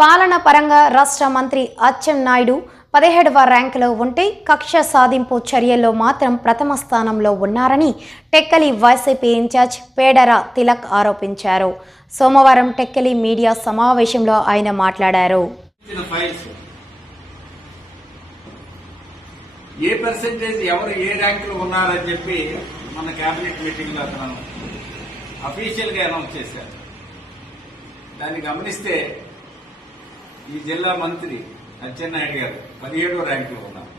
పాలన పరంగా రాష్ట్ర మంత్రి అచ్చెం నాయుడు పదిహేడవ ర్యాంకులో ఉంటే కక్ష సాధింపు చర్యల్లో మాత్రం ప్రథమ స్థానంలో ఉన్నారని టెక్కలి వైసీపీ ఇన్ఛార్జ్ పేడర తిలక్ ఆరోపించారు. సోమవారం టెక్కలి మీడియా సమావేశంలో ఆయన మాట్లాడారు. ఏ పర్సెంటేజ్ ఎవరు ఏ ర్యాంకులో ఉన్నారని చెప్పి మన కేబినెట్ మీటింగ్లో అతను అఫీషియల్గా అనౌన్స్ చేశారు. దాన్ని గమనిస్తే ఈ జిల్లా మంత్రి అచ్చెన్నాయుడు గారు పదిహేడో ర్యాంకులో ఉన్నారు.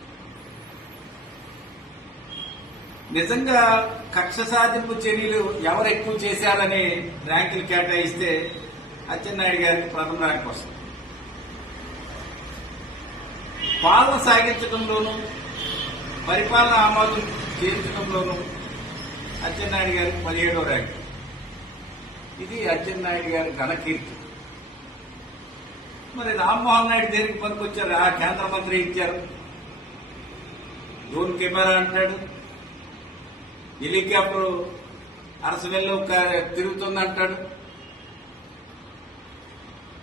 నిజంగా కక్ష సాధింపు చర్యలు ఎవరు ఎక్కువ చేశారని ర్యాంకులు కేటాయిస్తే అచ్చెన్నాయుడు గారికి ప్రథమ ర్యాంక్ వస్తుంది పాలన సాగించడంలోనూ పరిపాలన ఆమోదం చేయించడంలోనూ అచ్చెన్నాయుడు గారికి పదిహేడో ర్యాంక్. ఇది అచ్చెన్నాయుడు గారి ఘనకీర్తి మరి రామ్మోహన్ నాయుడు దేనికి పనికొచ్చారు? ఆ కేంద్ర మంత్రి ఇచ్చారు. డ్రోన్ కెమెరా అంటాడు. హెలికాప్టర్ తిరుగుతుంది అంటాడు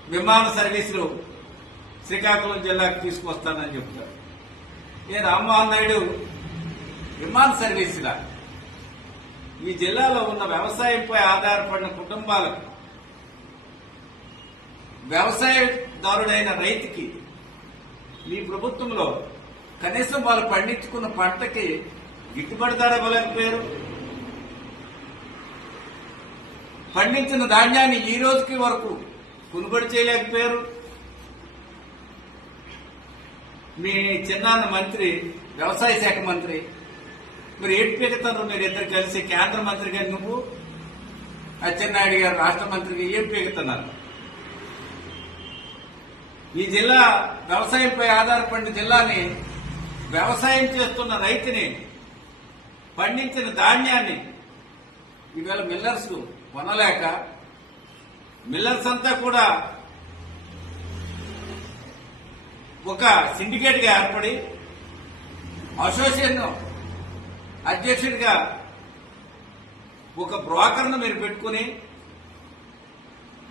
విమాన సర్వీసులు శ్రీకాకుళం జిల్లాకు తీసుకొస్తానని చెప్తారు. ఏ రామ్మోహన్ నాయుడు విమాన సర్వీసుల? ఈ జిల్లాలో ఉన్న వ్యవసాయంపై ఆధారపడిన కుటుంబాలకు వ్యవసాయదారుడైన రైతుకి మీ ప్రభుత్వంలో కనీసం వాళ్ళు పండించుకున్న పంటకి గిట్టుబడి ధర ఇవ్వలేకపోయారు పండించిన ధాన్యాన్ని ఈ రోజుకి వరకు కొనుగోలు చేయలేకపోయారు. మీ చిన్నాన్న మంత్రి వ్యవసాయ శాఖ మంత్రి మీరు ఏడు పీకుతారు మీరు ఇద్దరు కలిసి కేంద్ర మంత్రి గారు నువ్వు అచ్చెన్నాయుడు గారు రాష్ట్ర మంత్రికి ఏం పీకుతున్నారు ఈ జిల్లా వ్యవసాయంపై ఆధారపడిన జిల్లాని వ్యవసాయం చేస్తున్న రైతుని పండించిన ధాన్యాన్ని ఈవేళ మిల్లర్స్ కొనలేక మిల్లర్స్ అంతా కూడా ఒక సిండికేట్గా ఏర్పడి అసోసియేషన్ అధ్యక్షుడిగా ఒక బ్రోకర్ను మీరు పెట్టుకుని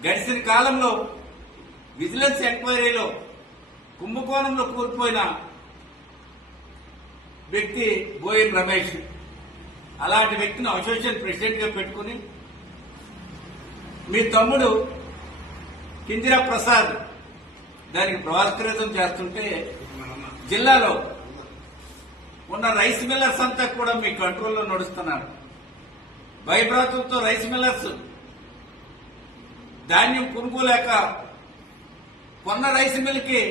గడిచిన కాలంలో విజిలెన్స్ ఎంక్వైరీలో కుంభకోణంలో కూలిపోయిన వ్యక్తి బోయిన్ రమేష్. అలాంటి వ్యక్తిని అసోసియేషన్ ప్రెసిడెంట్గా పెట్టుకుని మీ తమ్ముడు కిందిరా ప్రసాద్ దానికి పురస్కృతం చేస్తుంటే జిల్లాలో ఉన్న రైస్ మిల్లర్స్ అంతా కూడా మీ కంట్రోల్లో నడుస్తున్నారు. భయభ్రాతులతో రైస్ మిల్లర్స్ ధాన్యం కొనుక్కోలేక కొన్న రైస్ మిల్కి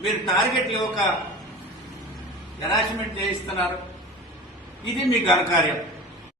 మీరు టార్గెట్ ఇవ్వక హెరాస్మెంట్ చేయిస్తున్నారు. ఇది మీ ఘనకార్యం.